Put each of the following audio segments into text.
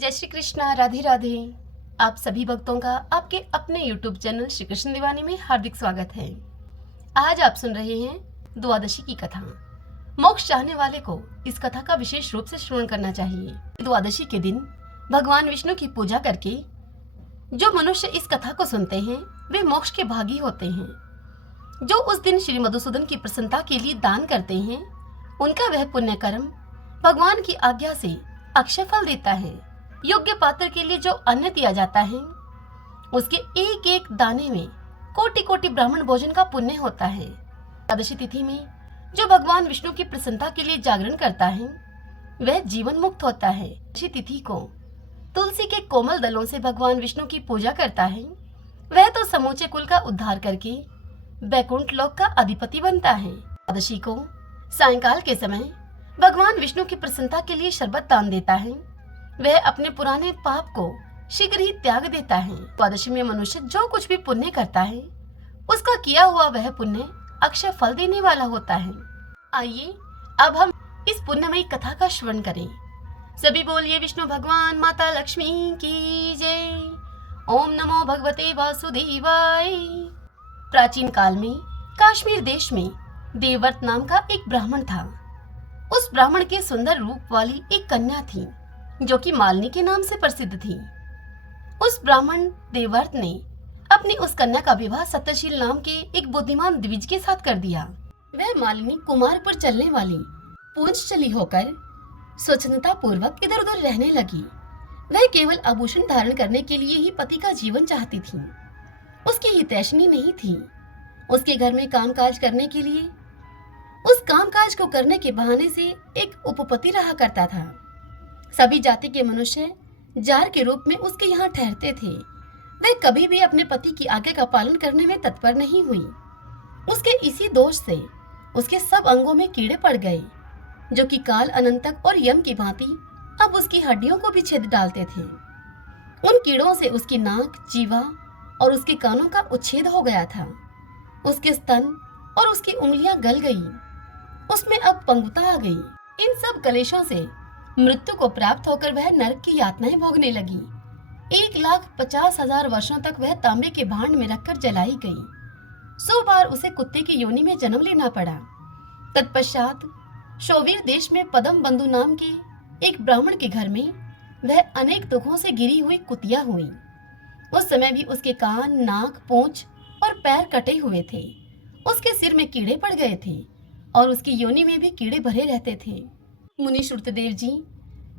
जय श्री कृष्णा। राधे राधे। आप सभी भक्तों का आपके अपने YouTube चैनल श्री कृष्ण दीवानी में हार्दिक स्वागत है। आज आप सुन रहे हैं द्वादशी की कथा। मोक्ष चाहने वाले को इस कथा का विशेष रूप से श्रवण करना चाहिए। द्वादशी के दिन भगवान विष्णु की पूजा करके जो मनुष्य इस कथा को सुनते हैं वे मोक्ष के भागी होते हैं। जो उस दिन श्री मधुसूदन की प्रसन्नता के लिए दान करते हैं उनका वह पुण्य कर्म भगवान की आज्ञा से अक्षय फल देता है। योग्य पात्र के लिए जो अन्न दिया जाता है उसके एक एक दाने में कोटि कोटि ब्राह्मण भोजन का पुण्य होता है। द्वादशी तिथि में जो भगवान विष्णु की प्रसन्नता के लिए जागरण करता है वह जीवन मुक्त होता है। द्वादशी तिथि को तुलसी के कोमल दलों से भगवान विष्णु की पूजा करता है वह तो समूचे कुल का उद्धार करके वैकुंठ लोक का अधिपति बनता है। द्वादशी को सायंकाल के समय भगवान विष्णु की प्रसन्नता के लिए शरबत दान देता है वह अपने पुराने पाप को शीघ्र ही त्याग देता है। द्वादशी में मनुष्य जो कुछ भी पुण्य करता है उसका किया हुआ वह पुण्य अक्षय फल देने वाला होता है। आइए अब हम इस पुण्यमयी कथा का श्रवण करें। सभी बोलिए विष्णु भगवान माता लक्ष्मी की जय। ओम नमो भगवते वासुदेवाय। प्राचीन काल में कश्मीर देश में देवव्रत नाम का एक ब्राह्मण था। उस ब्राह्मण के सुंदर रूप वाली एक कन्या थी जो कि मालिनी के नाम से प्रसिद्ध थी। उस ब्राह्मण देवव्रत ने अपनी उस कन्या का विवाह सत्यशील नाम के एक बुद्धिमान द्विज के साथ कर दिया। वह मालिनी कुमार पर चलने वाली पूंछ चली होकर स्वच्छंदता पूर्वक इधर उधर रहने लगी। वह केवल आभूषण धारण करने के लिए ही पति का जीवन चाहती थी। उसकी हितैषणी नहीं थी। उसके घर में कामकाज करने के लिए उस कामकाज को करने के बहाने से एक उपपति रहा करता था। सभी जाति के मनुष्य जार के रूप में उसके यहाँ ठहरते थे। वह कभी भी अपने पति की आज्ञा का पालन करने में तत्पर नहीं हुई। उसके इसी दोष से उसके सब अंगों में कीड़े पड़ गए जो कि काल अनंतक और यम की भांति अब उसकी हड्डियों को भी छेद डालते थे। उन कीड़ों से उसकी नाक, जीवा और उसके कानों का उच्छेद हो गया था। उसके स्तन और उसकी उंगलियां गल गई। उसमें अब पंगुता आ गई। इन सब कलेशों से मृत्यु को प्राप्त होकर वह नरक की यातनाएं भोगने लगी। 1,50,000 वर्षों तक वह तांबे के भांड में रखकर जलाई गई। 100 बार उसे कुत्ते की योनि में जन्म लेना पड़ा। तत्पश्चात शोवीर देश में पदम बंधु नाम के एक ब्राह्मण के घर में वह अनेक दुखों से गिरी हुई कुतिया हुई। उस समय भी उसके कान, नाक, पूंछ और पैर कटे हुए थे। उसके सिर में कीड़े पड़ गए थे और उसकी योनि में भी कीड़े भरे रहते थे। मुनि श्रुतदेव जी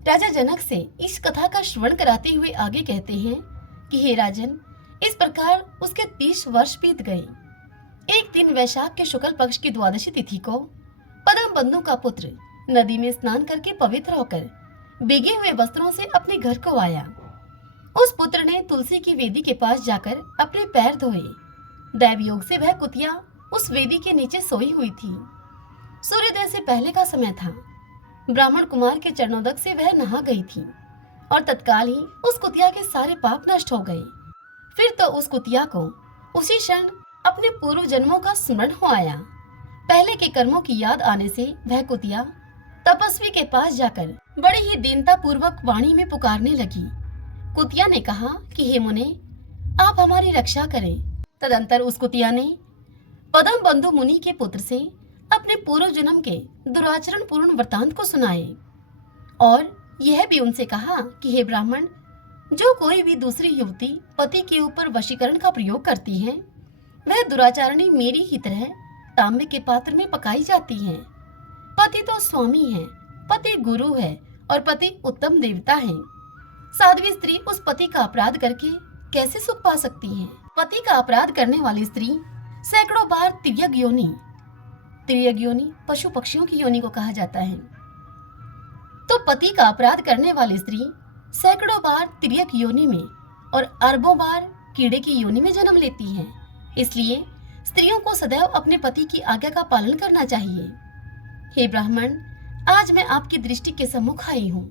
राजा जनक से इस कथा का श्रवण कराते हुए आगे कहते हैं कि हे राजन, इस प्रकार उसके 30 वर्ष बीत गए। एक दिन वैशाख के शुक्ल पक्ष की द्वादशी तिथि को पदम बंधु का पुत्र नदी में स्नान करके पवित्र होकर भीगे हुए वस्त्रों से अपने घर को आया। उस पुत्र ने तुलसी की वेदी के पास जाकर अपने पैर धोए। दैव योग से वह कुतिया उस वेदी के नीचे सोई हुई थी। सूर्योदय से पहले का समय था। ब्राह्मण कुमार के चरणोदक से वह नहा गई थी और तत्काल ही उस कुतिया के सारे पाप नष्ट हो गए। फिर तो उस कुतिया को उसी क्षण अपने पूर्व जन्मों का स्मरण हो आया। पहले के कर्मों की याद आने से वह कुतिया तपस्वी के पास जाकर बड़ी ही दीनता पूर्वक वाणी में पुकारने लगी। कुतिया ने कहा कि हे मुने, आप हमारी रक्षा करें। तदंतर उस कुतिया ने पदम बंधु मुनि के पुत्र से अपने पूर्व जन्म के दुराचरण पूर्ण वृतांत को सुनाए और यह भी उनसे कहा कि हे ब्राह्मण, जो कोई भी दूसरी युवती पति के ऊपर वशीकरण का प्रयोग करती है वह दुराचारणी मेरी ही तरह तांबे के पात्र में पकाई जाती है। पति तो स्वामी है, पति गुरु है और पति उत्तम देवता है। साध्वी स्त्री उस पति का अपराध करके कैसे सुख पा सकती है? पति का अपराध करने वाली स्त्री सैकड़ों बार तिर्यक योनि पशु पक्षियों की योनि को कहा जाता है। तो पति का अपराध करने वाली स्त्री सैकड़ों बार तिर्यक योनि में और अरबों बार कीड़े की योनि में जन्म लेती है। इसलिए स्त्रियों को सदैव अपने पति की आज्ञा का पालन करना चाहिए। हे ब्राह्मण, आज मैं आपकी दृष्टि के सम्मुख आई हूँ।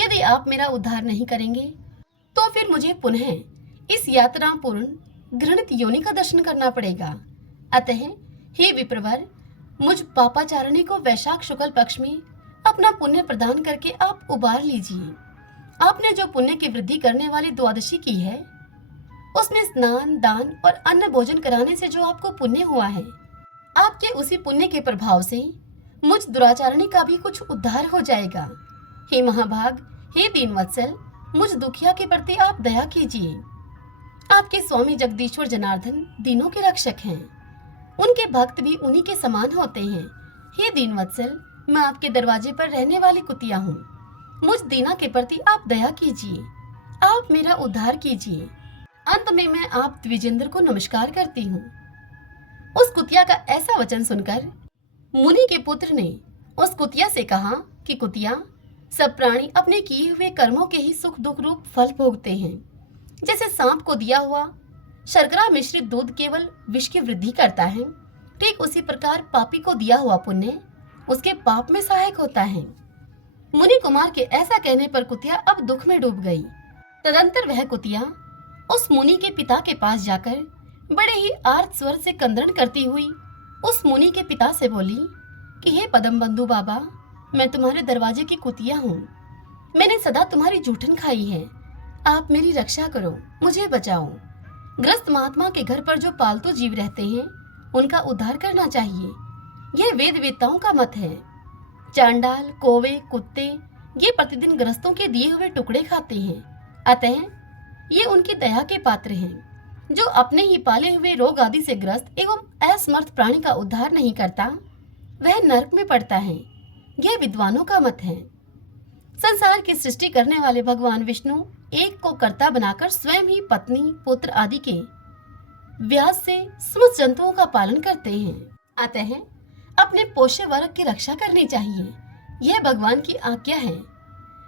यदि आप मेरा उद्धार नहीं करेंगे तो फिर मुझे पुनः इस यात्रा पूर्ण घृणित योनि का दर्शन करना पड़ेगा। अतः हे विप्रवर, मुझ पापाचारणी को वैशाख शुक्ल पक्ष में अपना पुण्य प्रदान करके आप उबार लीजिए। आपने जो पुण्य की वृद्धि करने वाली द्वादशी की है, उसमें स्नान, दान और अन्न भोजन कराने से जो आपको पुण्य हुआ है, आपके उसी पुण्य के प्रभाव से मुझ दुराचारणी का भी कुछ उद्धार हो जाएगा। हे महाभाग, हे दीनवत्सल, मुझ दुखिया के प्रति आप दया कीजिए। आपके स्वामी जगदीश्वर जनार्दन दीनों के रक्षक हैं, उनके भक्त भी उन्हीं के समान होते हैं। हे दीनवत्सल, मैं आपके दरवाजे पर रहने वाली कुतिया हूँ, मुझ दीना के प्रति आप दया कीजिए, आप मेरा उद्धार कीजिए। अंत में मैं आप द्विजेंद्र को नमस्कार करती हूँ। उस कुतिया का ऐसा वचन सुनकर मुनि के पुत्र ने उस कुतिया से कहा कि कुतिया, सब प्राणी अपने किए हुए कर्मों के ही सुख दुख रूप फल भोगते हैं। जैसे सांप को दिया हुआ शर्करा मिश्रित दूध केवल विष की वृद्धि करता है, ठीक उसी प्रकार पापी को दिया हुआ पुण्य उसके पाप में सहायक होता है। मुनि कुमार के ऐसा कहने पर कुतिया अब दुख में डूब गई। तदंतर वह कुतिया उस मुनि के पिता के पास जाकर बड़े ही आर्त स्वर से कंदन करती हुई उस मुनि के पिता से बोली कि हे पदम बंधु बाबा, मैं तुम्हारे दरवाजे की कुतिया हूँ। मैंने सदा तुम्हारी जूठन खाई है, आप मेरी रक्षा करो, मुझे बचाओ। ग्रस्त महात्मा के घर पर जो पालतू जीव रहते हैं, उनका उद्धार करना चाहिए, यह वेद वेत्ताओं का मत है। चांडाल, कौवे, कुत्ते ये प्रतिदिन ग्रस्तों के दिए हुए टुकड़े खाते हैं, अतः ये उनकी दया के पात्र हैं। जो अपने ही पाले हुए रोग आदि से ग्रस्त एवं असमर्थ प्राणी का उद्धार नहीं करता, वह नरक में पड़ता है, यह विद्वानों का मत है। संसार की सृष्टि करने वाले भगवान विष्णु एक को कर्ता बनाकर स्वयं ही पत्नी, पुत्र आदि के व्यास से समस्त जंतुओं का पालन करते हैं, अतः अपने पोष्य वर्ग की रक्षा करनी चाहिए, यह भगवान की आज्ञा है।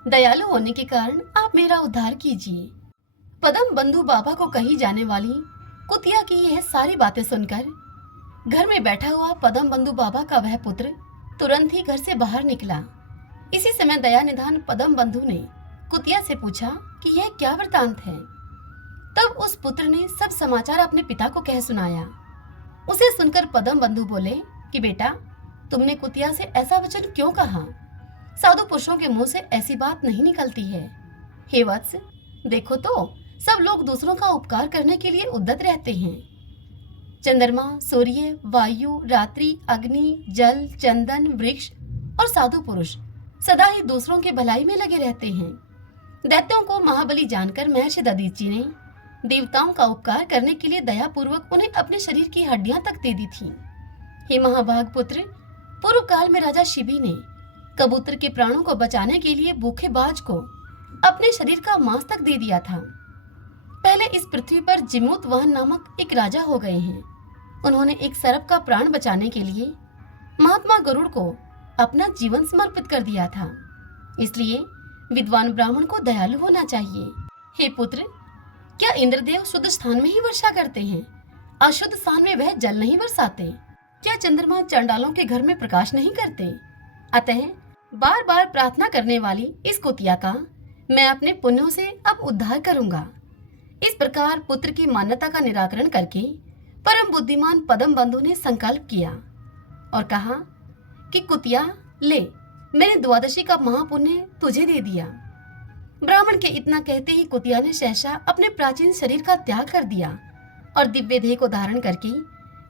दयालु होने के कारण आप मेरा उद्धार कीजिए। पदम बंधु बाबा को कही जाने वाली कुतिया की यह सारी बातें सुनकर घर में बैठा हुआ पदम बंधु बाबा का वह पुत्र तुरंत ही घर से बाहर निकला। इसी समय दया निधान पदम बंधु ने कुतिया से पूछा कि यह क्या वृतांत है। तब उस पुत्र ने सब समाचार अपने पिता को कह सुनाया। उसे सुनकर पदम बंधु बोले कि बेटा, तुमने कुतिया से ऐसा वचन क्यों कहा? साधु पुरुषों के मुंह से ऐसी बात नहीं निकलती है। हे वत्स, देखो तो सब लोग दूसरों का उपकार करने के लिए उद्यत रहते हैं। चंद्रमा, सूर्य, वायु, रात्रि, अग्नि, जल, चंदन, वृक्ष और साधु पुरुष सदा ही दूसरों के भलाई में लगे रहते हैं। दैत्यों को महाबली जानकर महर्षि दधीचि ने देवताओं का उपकार करने के लिए दयापूर्वक उन्हें अपने शरीर की हड्डियां तक दे दी थी। हे महाभाग पुत्र, पूर्व काल में राजा शिबी ने कबूतर के प्राणों को बचाने के लिए भूखे बाज को अपने शरीर का मांस तक दे दिया था। पहले इस पृथ्वी पर जिमूत वाहन नामक एक राजा हो गए हैं। उन्होंने एक सर्प का प्राण बचाने के लिए महात्मा गरुड़ को अपना जीवन समर्पित कर दिया था। इसलिए विद्वान ब्राह्मण को दयालु होना चाहिए। हे पुत्र, क्या इंद्रदेव शुद्ध स्थान में ही वर्षा करते हैं? अशुद्ध स्थान में वह जल नहीं बरसाते? क्या चंद्रमा चंडालों के घर में प्रकाश नहीं करते? अतः बार बार प्रार्थना करने वाली इस कुतिया का मैं अपने पुण्यों से अब उद्धार करूंगा। इस प्रकार पुत्र की मान्यता का निराकरण करके परम बुद्धिमान पदम बंधु ने संकल्प किया और कहा कि कुतिया, ले, मैंने द्वादशी का महापुण्य तुझे दे दिया। ब्राह्मण के इतना कहते ही कुतिया ने सहसा अपने प्राचीन शरीर का त्याग कर दिया और दिव्य देह को धारण करके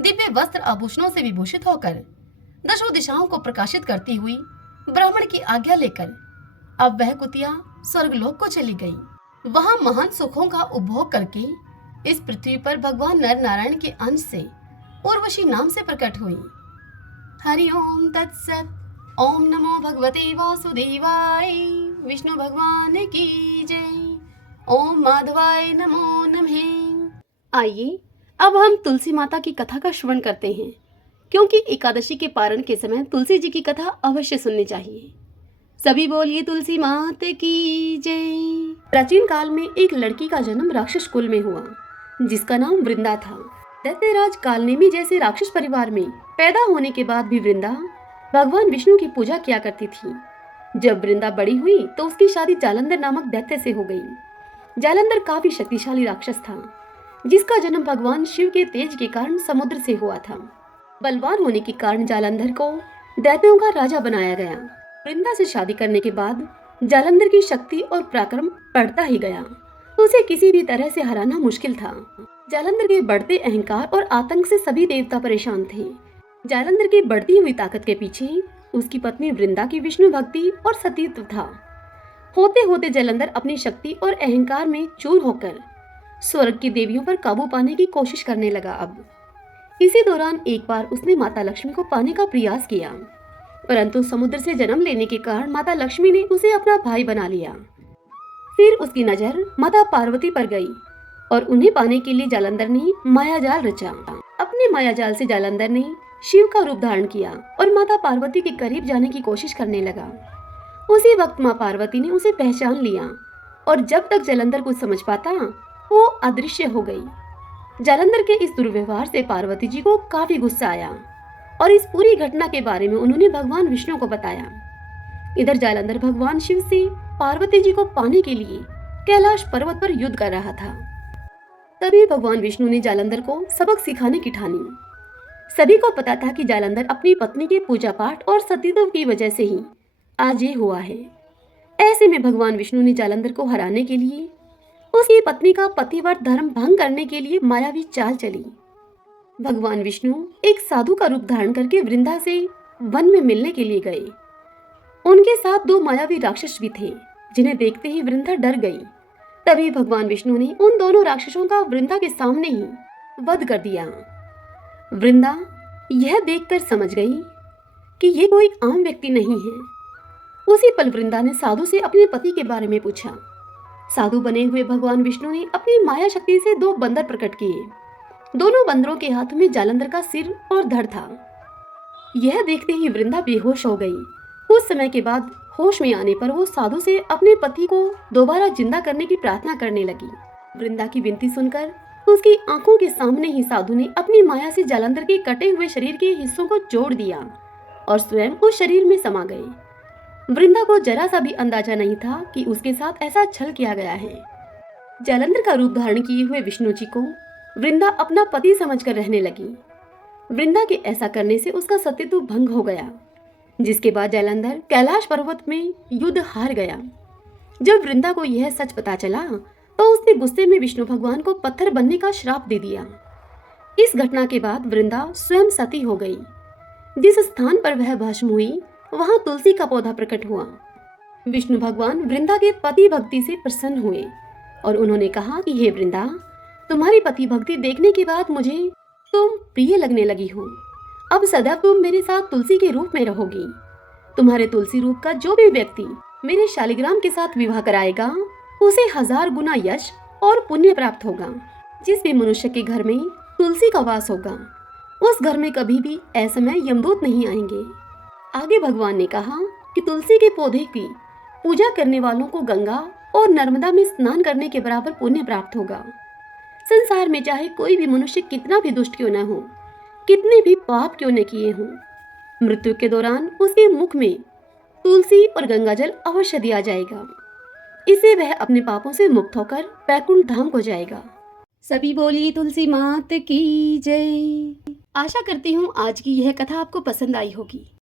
दिव्य वस्त्र आभूषणों से विभूषित होकर दशों दिशाओं को प्रकाशित करती हुई ब्राह्मण की आज्ञा लेकर अब वह कुतिया स्वर्गलोक को चली गई। वहां महान सुखों का उपभोग करके इस पृथ्वी पर भगवान नर नारायण के अंश से उर्वशी नाम से प्रकट हुई। हरि ओम तत्सत। ओम नमो भगवते वासुदेवाय। विष्णु भगवान की जय। ओम माधवाय नमो नमः। आइए अब हम तुलसी माता की कथा का श्रवण करते हैं, क्योंकि एकादशी के पारण के समय तुलसी जी की कथा अवश्य सुननी चाहिए। सभी बोलिए तुलसी माता की जय। प्राचीन काल में एक लड़की का जन्म राक्षस कुल में हुआ, जिसका नाम वृंदा था। दैत्यराज कालनेमी जैसे राक्षस परिवार में पैदा होने के बाद भी वृंदा भगवान विष्णु की पूजा किया करती थी। जब वृंदा बड़ी हुई तो उसकी शादी जालंधर नामक दैत्य से हो गई। जालंधर काफी शक्तिशाली राक्षस था, जिसका जन्म भगवान शिव के तेज के कारण समुद्र से हुआ था। बलवान होने के कारण जालंधर को दैत्यों का राजा बनाया गया। वृंदा से शादी करने के बाद जालंधर की शक्ति और पराक्रम बढ़ता ही गया। उसे किसी भी तरह से हराना मुश्किल था। जालंधर के बढ़ते अहंकार और आतंक से सभी देवता परेशान थे। जालंधर की बढ़ती हुई ताकत के पीछे उसकी पत्नी वृंदा की विष्णु भक्ति और सतीत्व था। होते होते जालंधर अपनी शक्ति और अहंकार में चूर होकर स्वर्ग की देवियों पर काबू पाने की कोशिश करने लगा। अब इसी दौरान एक बार उसने माता लक्ष्मी को पाने का प्रयास किया, परंतु समुद्र से जन्म लेने के कारण माता लक्ष्मी ने उसे अपना भाई बना लिया। फिर उसकी नजर माता पार्वती पर गई और उन्हें पाने के लिए जालंधर ने मायाजाल रचा। अपने मायाजाल से जालंधर ने शिव का रूप धारण किया और माता पार्वती के करीब जाने की कोशिश करने लगा। उसी वक्त माँ पार्वती ने उसे पहचान लिया और जब तक जालंधर कुछ समझ पाता वो अदृश्य हो गई। जालंधर के इस दुर्व्यवहार से पार्वती जी को काफी गुस्सा आया और इस पूरी घटना के बारे में उन्होंने भगवान विष्णु को बताया। इधर जालंधर भगवान शिव से पार्वती जी को पाने के लिए कैलाश पर्वत पर युद्ध कर रहा था। तभी भगवान विष्णु ने जालंधर को सबक सिखाने की ठानी। सभी को पता था कि जालंधर अपनी पत्नी के पूजा पाठ और सतीत्व की वजह से ही आज ये हुआ है। ऐसे में भगवान विष्णु ने जालंधर को हराने के लिए उसकी पत्नी का पतिव्रत धर्म भंग करने के लिए मायावी चाल चली। भगवान विष्णु एक साधु का रूप धारण करके वृंदा से वन में मिलने के लिए गए। उनके साथ दो मायावी राक्षस भी थे, जिन्हें देखते ही वृंदा डर गई। तभी भगवान विष्णु ने उन दोनों राक्षसों का वृंदा के सामने ही वध कर दिया। वृंदा यह देखकर समझ गई कि ये कोई आम व्यक्ति नहीं है। उसी पल वृंदा ने साधु से अपने पति के बारे में पूछा। साधु बने हुए भगवान विष्णु ने अपनी माया शक्ति से दो बंदर प्रकट किए। दोनों बंदरों के हाथ में जालंधर का सिर और धड़ था। यह देखते ही वृंदा बेहोश हो गई। कुछ समय के बाद होश में आने पर वो साधु से अपने पति को दोबारा जिंदा करने की प्रार्थना करने लगी। वृंदा की विनती सुनकर उसकी आंखों के सामने ही साधु ने अपनी माया से जालंधर के कटे हुए शरीर के हिस्सों को जोड़ दिया और स्वयं उस शरीर में समा गए। वृंदा को जरा सा भी अंदाजा नहीं था कि उसके साथ ऐसा छल किया गया है। जालंधर का रूप धारण किए हुए विष्णु जी को वृंदा अपना पति समझकर रहने लगी। वृंदा के ऐसा करने से उसका सतीत्व भंग हो गया, जिसके बाद जालंधर कैलाश पर्वत में युद्ध हार गया। जब वृंदा को यह सच पता चला तो उसने गुस्से में विष्णु भगवान को पत्थर बनने का श्राप दे दिया। इस घटना के बाद वृंदा स्वयं सती हो गई। जिस स्थान पर वह भस्म हुई वहां तुलसी का पौधा प्रकट हुआ। विष्णु भगवान वृंदा के पति भक्ति से प्रसन्न हुए और उन्होंने कहा कि हे वृंदा, तुम्हारी पति भक्ति देखने के बाद मुझे तुम प्रिय लगने लगी हो। अब सदैव तुम मेरे साथ तुलसी के रूप में रहोगी। तुम्हारे तुलसी रूप का जो भी व्यक्ति मेरे शालिग्राम के साथ विवाह कराएगा उसे 1000 गुना यश और पुण्य प्राप्त होगा। जिस भी मनुष्य के घर में तुलसी का वास होगा उस घर में कभी भी असमय यमदूत नहीं आएंगे। आगे भगवान ने कहा कि तुलसी के पौधे की पूजा करने वालों को गंगा और नर्मदा में स्नान करने के बराबर पुण्य प्राप्त होगा। संसार में चाहे कोई भी मनुष्य कितना भी दुष्ट क्यों न हो, कितने भी पाप क्यों न किए हों, मृत्यु के दौरान उसके मुख में तुलसी और गंगाजल अवश्य दिया जाएगा। इससे वह अपने पापों से मुक्त होकर वैकुंठ धाम को जाएगा। सभी बोलिए तुलसी मात की जय। आशा करती हूँ आज की यह कथा आपको पसंद आई होगी।